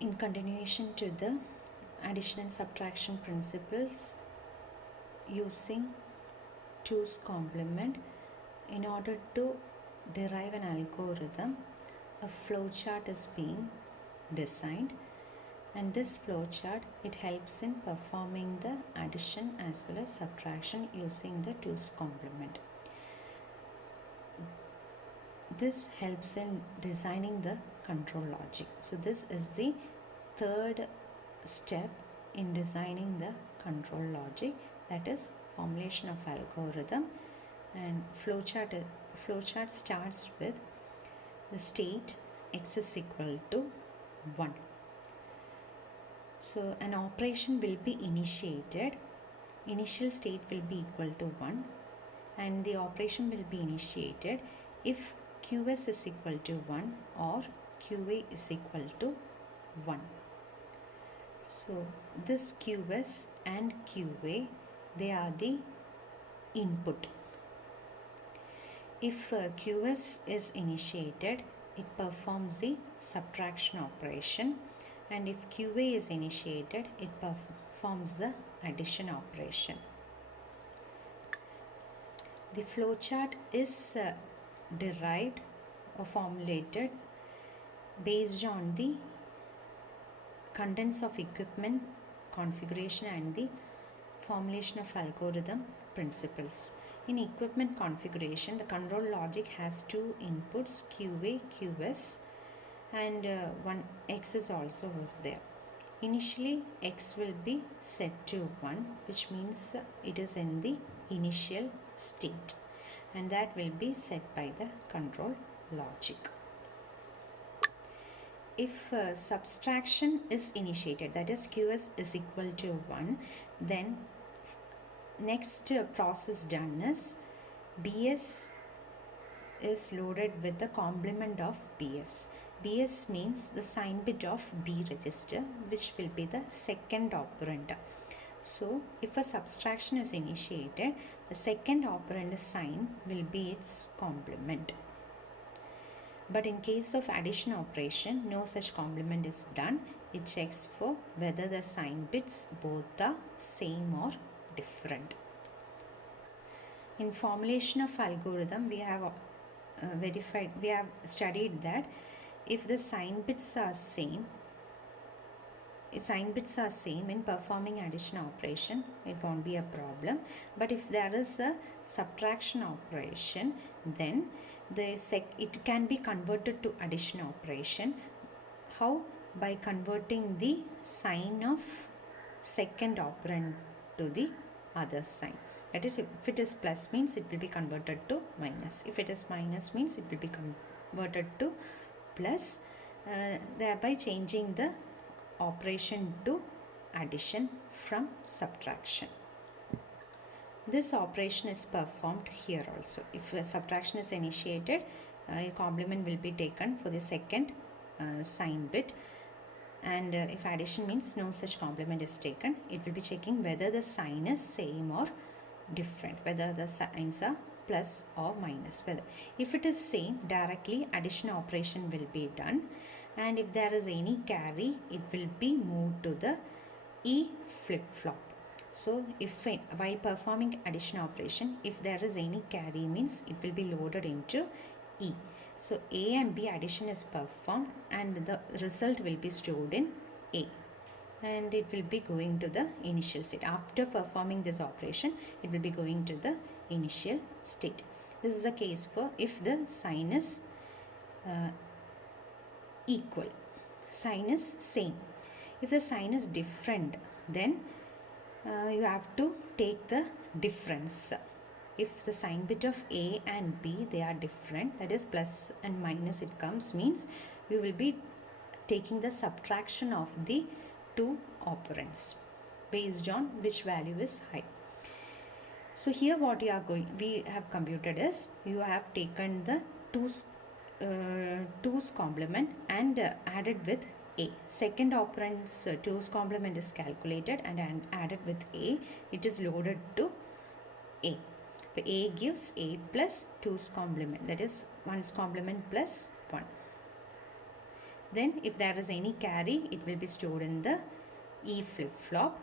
In continuation to the addition and subtraction principles using 2's complement, in order to derive an algorithm, a flowchart is being designed, and this flowchart, it helps in performing the addition as well as subtraction using the 2's complement. This helps in designing the control logic. So this is the third step in designing the control logic, that is formulation of algorithm. And flowchart starts with the state x is equal to 1. So an operation will be initiated. Initial state will be equal to 1, and the operation will be initiated if qs is equal to 1 or qa is equal to 1. So this qs and qa, they are the input. If qs is initiated, it performs the subtraction operation, and if qa is initiated, it performs the addition operation. The flowchart is derived or formulated based on the contents of equipment configuration and the formulation of algorithm principles. In equipment configuration, the control logic has two inputs, QA, QS, and one X is also was there. Initially, X will be set to 1, which means it is in the initial state, and that will be set by the control logic. If subtraction is initiated, that is QS is equal to 1, then next process done is BS is loaded with the complement of BS. BS means the sign bit of B register, which will be the second operand. So if a subtraction is initiated, the second operand sign will be its complement. But in case of addition operation, no such complement is done. It checks for whether the sign bits both are same or different. In formulation of algorithm, we have studied that if the sign bits are same in performing addition operation, it won't be a problem. But if there is a subtraction operation, then it can be converted to addition operation. How? By converting the sign of second operand to the other sign. That is, if it is plus, means it will be converted to minus. If it is minus, means it will be converted to plus, thereby changing the operation to addition from subtraction. This operation is performed here also. If a subtraction is initiated, a complement will be taken for the second sign bit, and if addition means no such complement is taken, it will be checking whether the sign is same or different, whether the signs are plus or minus. If it is same, directly addition operation will be done, and if there is any carry, it will be moved to the E flip-flop. So if while performing addition operation, if there is any carry, means it will be loaded into E. So A and B addition is performed, and the result will be stored in A, and it will be going to the initial state. After performing this operation, it will be going to the initial state. This is the case for if the sign is equal, sign is same. If the sign is different, then you have to take the difference. If the sign bit of A and B, they are different, that is plus and minus it comes, means you will be taking the subtraction of the two operands based on which value is high. So here what we have computed is, you have taken the 2's complement and added with A. Second operand's 2's complement is calculated and added with A. It is loaded to A. The A gives A plus 2's complement, that is 1's complement plus 1. Then if there is any carry, it will be stored in the E flip-flop.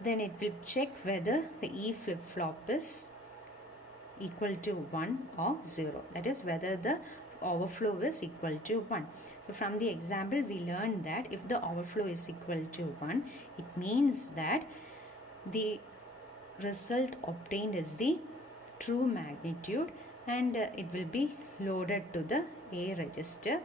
Then it will check whether the E flip-flop is equal to 1 or 0. That is whether the overflow is equal to 1. So from the example we learned that if the overflow is equal to 1, it means that the result obtained is the true magnitude, and it will be loaded to the A register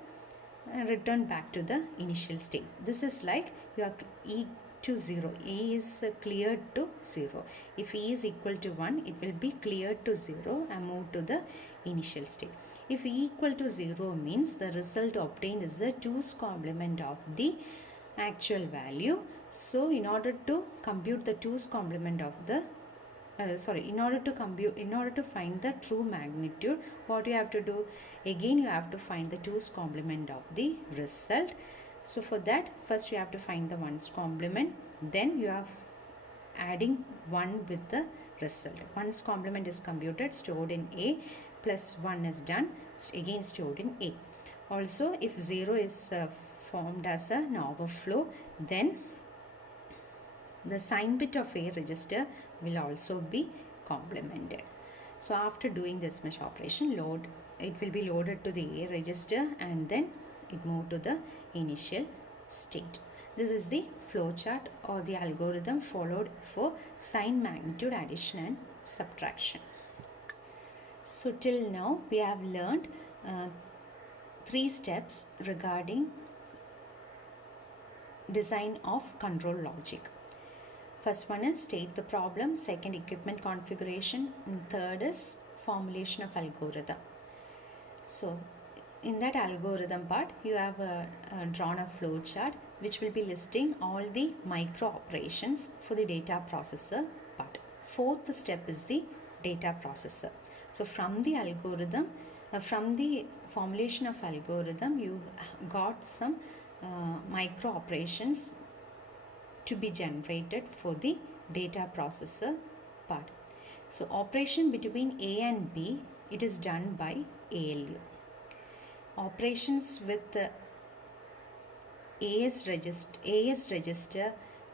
and returned back to the initial state. This is like your E to 0. E is cleared to 0. If E is equal to 1, it will be cleared to 0 and move to the initial state. If E equal to 0 means the result obtained is the 2's complement of the actual value. So in order to compute the 2's complement of the in order to find the true magnitude, what you have to do? Again, you have to find the 2's complement of the result. So for that, first you have to find the 1's complement, then you are adding 1 with the result. 1's complement is computed, stored in A, plus 1 is done, again stored in A. Also, if 0 is formed as an overflow, then the sign bit of A register will also be complemented. So after doing this much operation, it will be loaded to the A register and then it moved to the initial state. This is the flowchart or the algorithm followed for sign magnitude addition and subtraction. So till now we have learned 3 steps regarding design of control logic. First one is state the problem, second equipment configuration, and third is formulation of algorithm. So in that algorithm part, you have drawn a flow chart which will be listing all the micro operations for the data processor part. Fourth step is the data processor. So from the algorithm, from the formulation of algorithm, you got some micro operations to be generated for the data processor part. So operation between A and B, it is done by ALU. Operations with the AS register,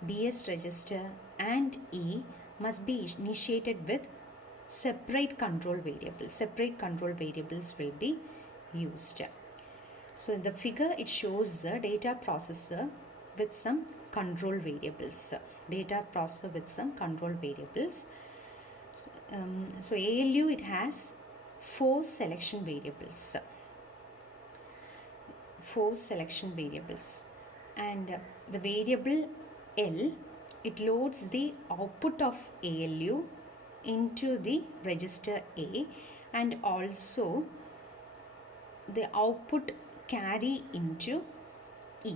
BS register and E must be initiated with separate control variables. Separate control variables will be used. So in the figure it shows the data processor with some control variables. Data processor with some control variables. So ALU, it has 4 selection variables. 4 selection variables, and the variable L, it loads the output of ALU into the register A, and also the output carry into E.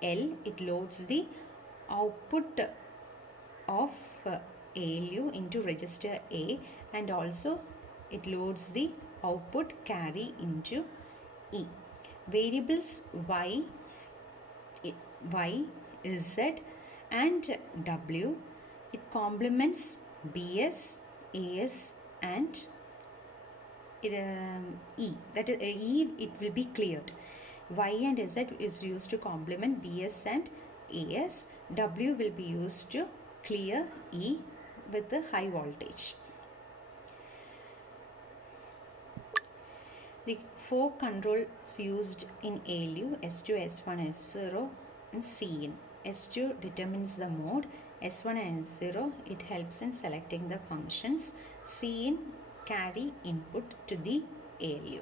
L, it loads the output of ALU into register A, and also it loads the output carry into E. Variables Y, Z and W, it complements BS, AS and E. That is E, it will be cleared. Y and Z is used to complement BS and AS. W will be used to clear E with the high voltage. The 4 controls used in ALU, S2, S1, S0 and Cin. S2 determines the mode, S1 and S0, it helps in selecting the functions, Cin carry input to the ALU.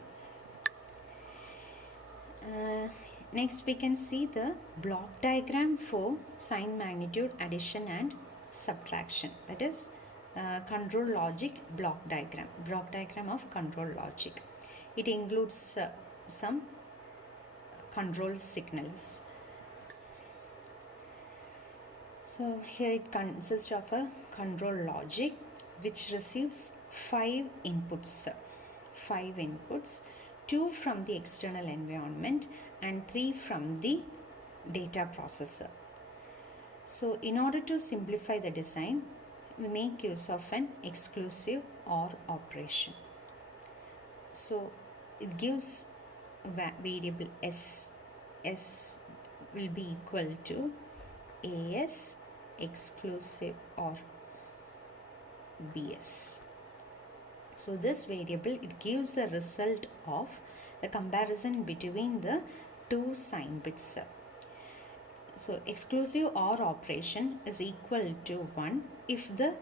Next we can see the block diagram for sign magnitude addition and subtraction. That is control logic block diagram of control logic. It includes some control signals. So here it consists of a control logic which receives 5 inputs. 2 from the external environment and 3 from the data processor. So in order to simplify the design, we make use of an exclusive OR operation. So it gives variable S S will be equal to AS exclusive or BS. So this variable, it gives the result of the comparison between the two sign bits. So exclusive OR operation is equal to 1 if the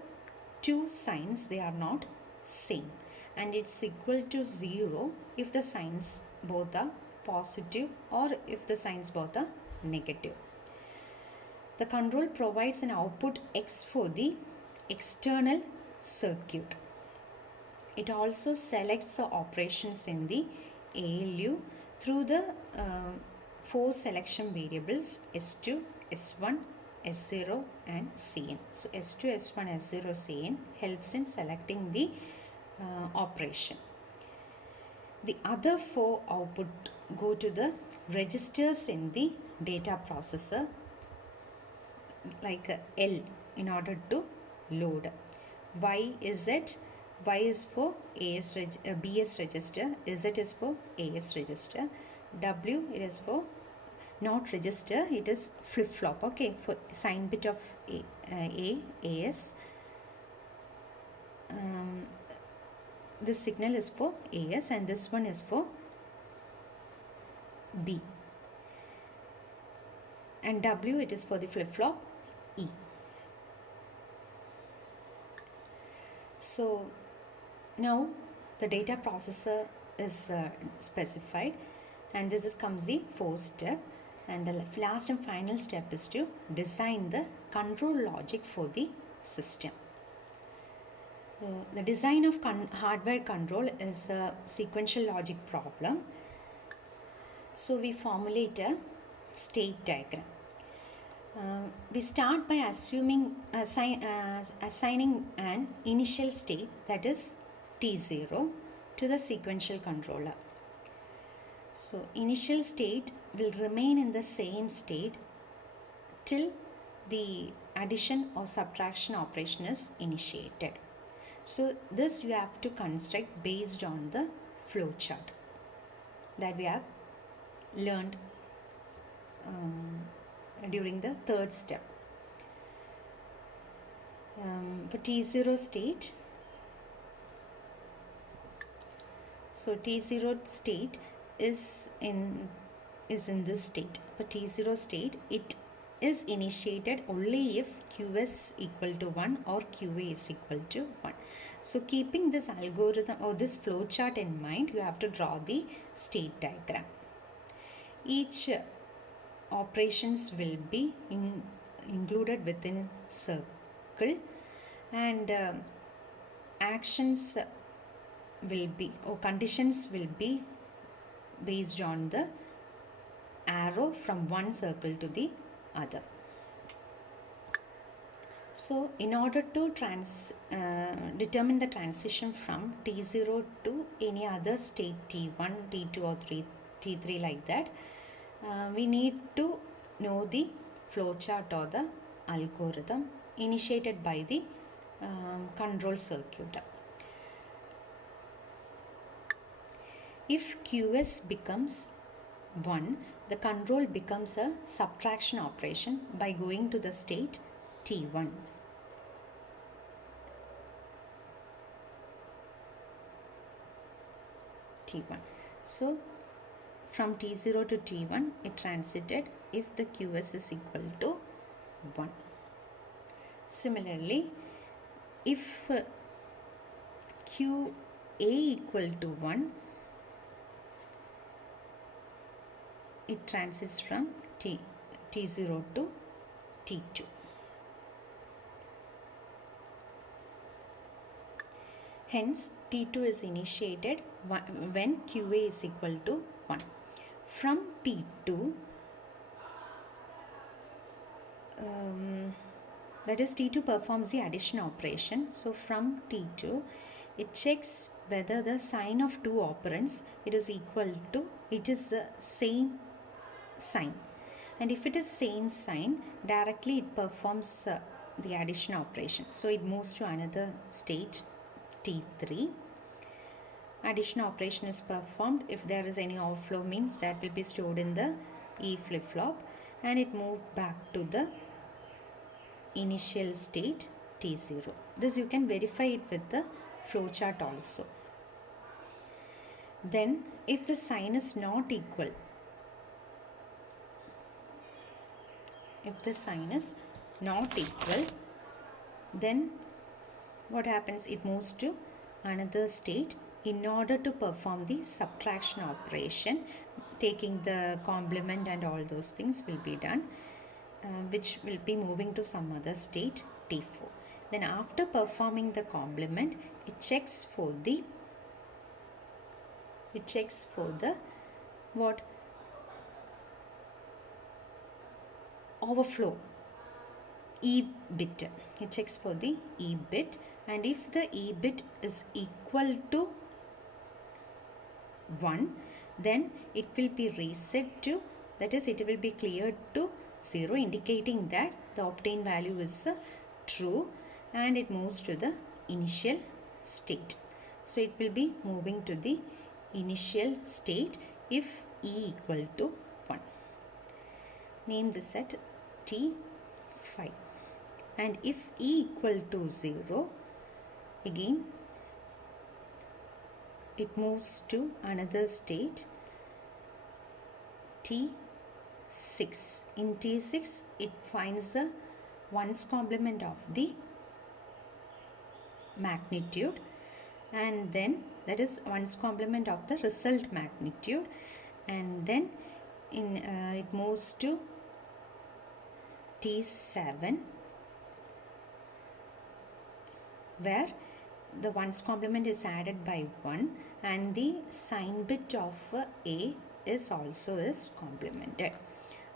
two signs, they are not same, and it's equal to 0 if the signs both are positive or if the signs both are negative. The control provides an output X for the external circuit. It also selects the operations in the ALU through the 4 selection variables S2, S1, S0 and Cn. So S2, S1, S0, Cn helps in selecting the operation. The other 4 output go to the registers in the data processor, like L, in order to load. Y is it? Y is for BS register, Z is for AS register, W it is for not register, it is flip-flop, okay, for sign bit of AS. This signal is for AS and this one is for B. And W, it is for the flip-flop E. So now the data processor is specified, and this comes the 4th step, and the last and final step is to design the control logic for the system. So the design of hardware control is a sequential logic problem. So we formulate a state diagram. We start by assigning an initial state, that is T0, to the sequential controller. So initial state will remain in the same state till the addition or subtraction operation is initiated. So this you have to construct based on the flow chart that we have learned during the 3rd step. For T0 state, so T0 state is in this state. For T0 state, it is initiated only if QS equal to 1 or QA is equal to 1. So keeping this algorithm or this flow chart in mind, you have to draw the state diagram. Each operations will be included within circle, and actions will be, or conditions will be based on the arrow from one circle to the other. So in order to determine the transition from T0 to any other state, T1, T2 or T3 like that, we need to know the flowchart or the algorithm initiated by the control circuit. If QS becomes 1, the control becomes a subtraction operation by going to the state T1. So from T0 to T1 it transited if the QS is equal to 1. Similarly, if QA equal to 1, it transits from T0 to T2. Hence, T2 is initiated when QA is equal to 1. From T2, that is T2 performs the addition operation. So from T2, it checks whether the sign of two operands, it is the same sign, and if it is same sign, directly it performs the addition operation. So it moves to another stage, T3. Addition operation is performed. If there is any overflow, means that will be stored in the E flip-flop, and it moved back to the initial state T0. This you can verify it with the flowchart also. Then if the sign is not equal, then what happens? It moves to another state in order to perform the subtraction operation, taking the complement and all those things will be done, which will be moving to some other state T4. Then after performing the complement, it checks for the what? Overflow E bit. It checks for the E bit, and if the E bit is equal to 1, then it will be reset to, that is, it will be cleared to 0, indicating that the obtained value is true, and it moves to the initial state. So it will be moving to the initial state if E equal to 1. Name this at T5. And if E equal to 0, again it moves to another state T6. In T6, it finds the ones complement of the magnitude, and then that is ones complement of the result magnitude, and then it moves to T7, where the ones complement is added by 1 and the sign bit of A is also complemented.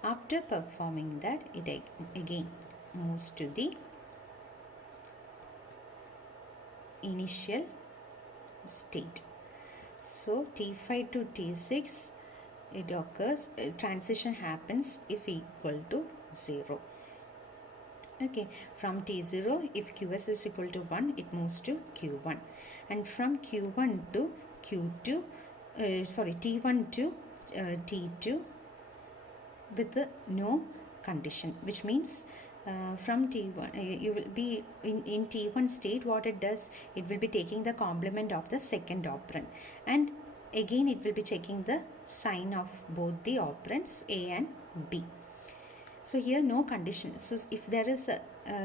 After performing that, it again moves to the initial state. So T5 to T6, it occurs, transition happens if equal to 0. Okay, from T0, if QS is equal to 1, it moves to Q1, and from Q1 to Q2, T1 to T2 with no condition, which means from T1, you will be in T1 state. What it does, it will be taking the complement of the second operand, and again it will be checking the sign of both the operands A and B. So here no condition. So if there is a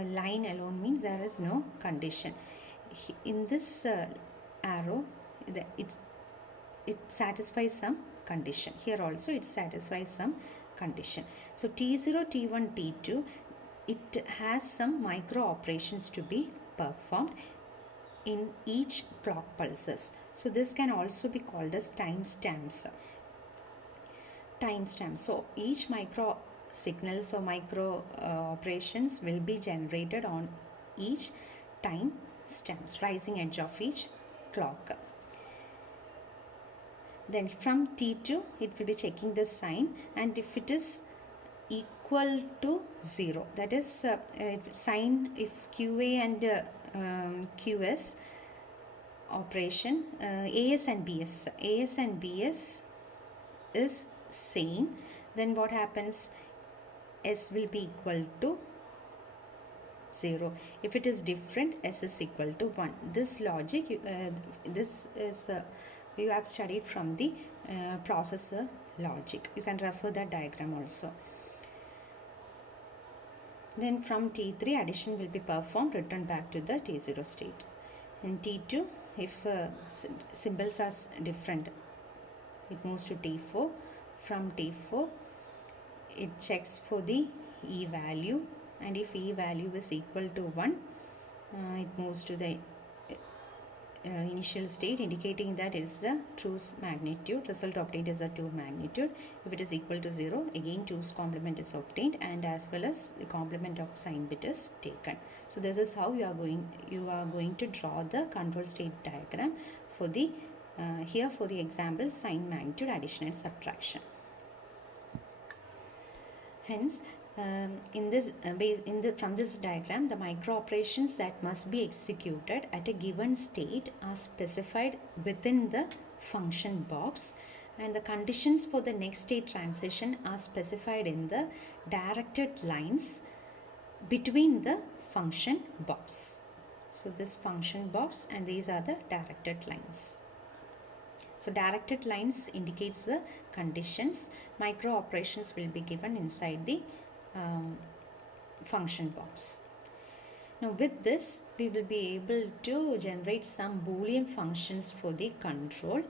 line alone, means there is no condition. In this arrow, it satisfies some condition. Here also it satisfies some condition. So T0, T1, T2, it has some micro operations to be performed in each clock pulses. So this can also be called as timestamps. So each micro signals or micro operations will be generated on each time stamps, rising edge of each clock. Then from T2, it will be checking the sign, and if it is equal to 0, that is sign, if QA and QS operation, AS and BS is same, then what happens? S will be equal to 0. If it is different, S is equal to 1. This logic, this is you have studied from the processor logic. You can refer that diagram also. Then from T3, addition will be performed, return back to the T0 state. In T2, if symbols are different, it moves to T4. From T4, it checks for the E value, and if E value is equal to 1, it moves to the initial state, indicating that it is the true magnitude. Result obtained is a true magnitude. If it is equal to 0, again 2's complement is obtained, and as well as the complement of sign bit is taken. So this is how you are going to draw the control state diagram for the here for the example sign, magnitude, addition and subtraction. Hence, from this diagram, the micro operations that must be executed at a given state are specified within the function box, and the conditions for the next state transition are specified in the directed lines between the function box. So this function box and these are the directed lines. So directed lines indicates the conditions. Micro operations will be given inside the function box. Now with this we will be able to generate some Boolean functions for the control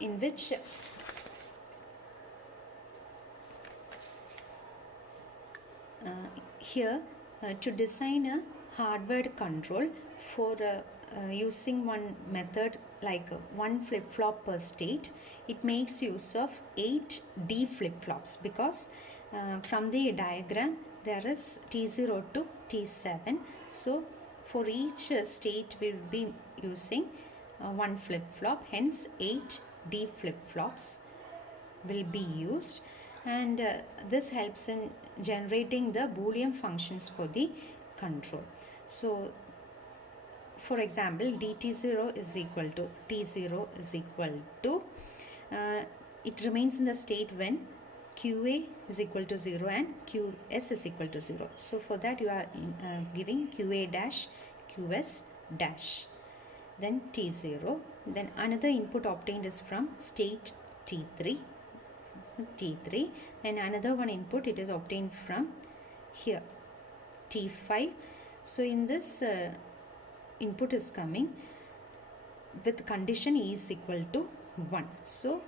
in which here to design a hardwired control for using one method like one flip-flop per state, it makes use of 8 D flip-flops because from the diagram there is T0 to T7. So for each state we will be using one flip-flop, hence 8 D flip-flops will be used, and this helps in generating the Boolean functions for the control. So for example, dt0 is equal to t0 is equal to it remains in the state when qa is equal to 0 and qs is equal to 0. So for that you are giving qa dash qs dash, then t0, then another input obtained is from state t3, and another one input it is obtained from here t5. So in this input is coming with condition e is equal to 1. So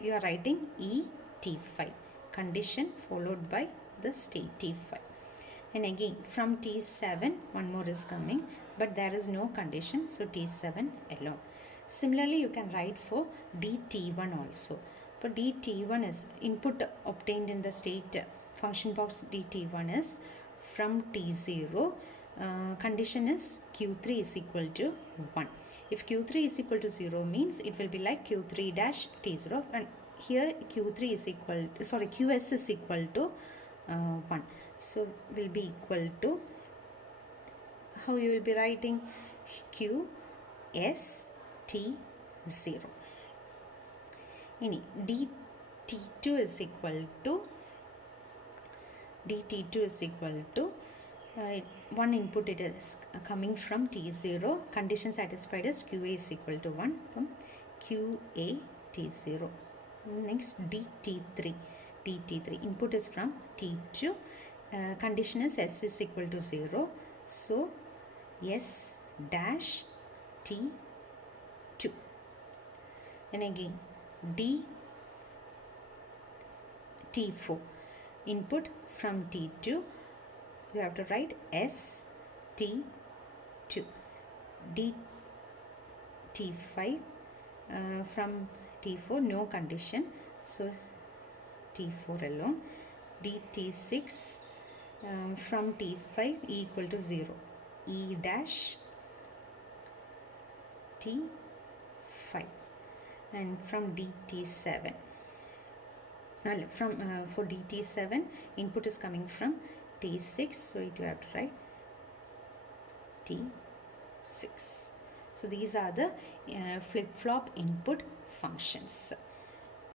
you are writing e t5 condition followed by the state t5, and again from t7 one more is coming but there is no condition, so t7 alone. Similarly you can write for dt1 also. For dt1 is input obtained in the state function box dt1 is from t0. Condition is q3 is equal to 1. If q3 is equal to 0 means it will be like q3 dash t0, and here q3 is equal to, qs is equal to 1. So will be equal to, how you will be writing, q s t0. Any dt2 is equal to one input it is coming from t0, condition satisfied as qa is equal to 1 from qa t0. Next dt3 input is from t2, condition is s is equal to 0, so s dash t2. Then again t4 input from t2, you have to write s t2. t5 from t4 no condition, so t4 alone. dt6 from t5 e equal to 0, e dash t5, and from dt7 for dt7 input is coming from t6, so you have to write t6. So these are the flip-flop input functions.